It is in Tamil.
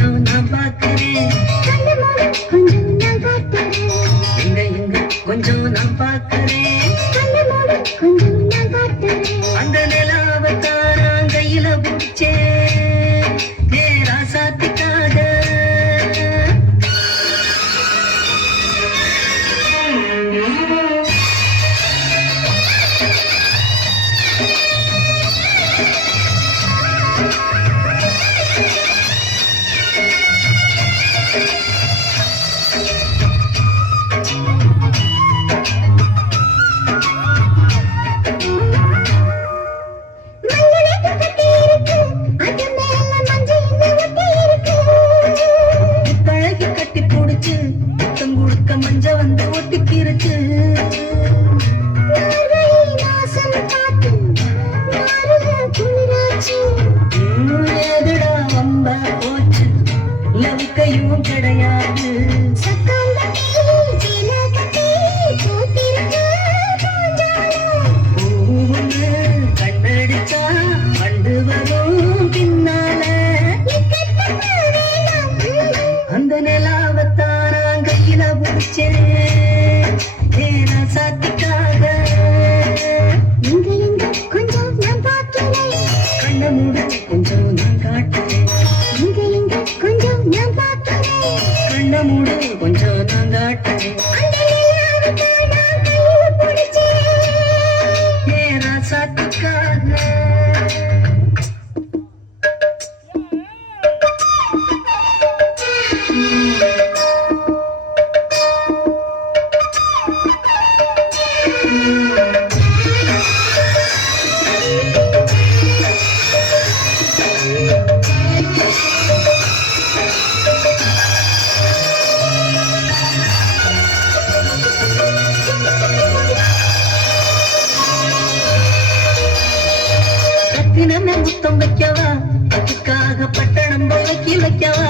கொஞ்சம் நான் பார்க்கிறேன். எங்க எங்க கொஞ்சம் நான் பார்க்கிறேன். அந்த நிலாவத்தான் நான் கையில பிடிச்சேன் ராசாத்திக்காக. மஞ்ச வந்து ஒட்டிக்கிருச்சு. எதுடா வம்ப போச்சு லவிக்கையும் கிடையாது. கண்ணடிச்சா கண்டு வரும் பின்னால அந்த நிலாவத்தான் நான் கையில பிடிச்சேன் சாத்திக்காக. எங்க எங்க கொஞ்சம் நான் பார்க்கிறேன். கண்ண மூடு கொஞ்சம் நான் காட்டுறேன். எங்க எங்க கொஞ்சம் நான் பார்க்கிறேன். கண்ண மூடு கொஞ்சம் நான் காட்டுறேன். சாத்திக்காக. முத்தம் வைக்கவா அதுக்காக பட்டணம் விளக்கி வைக்கவா.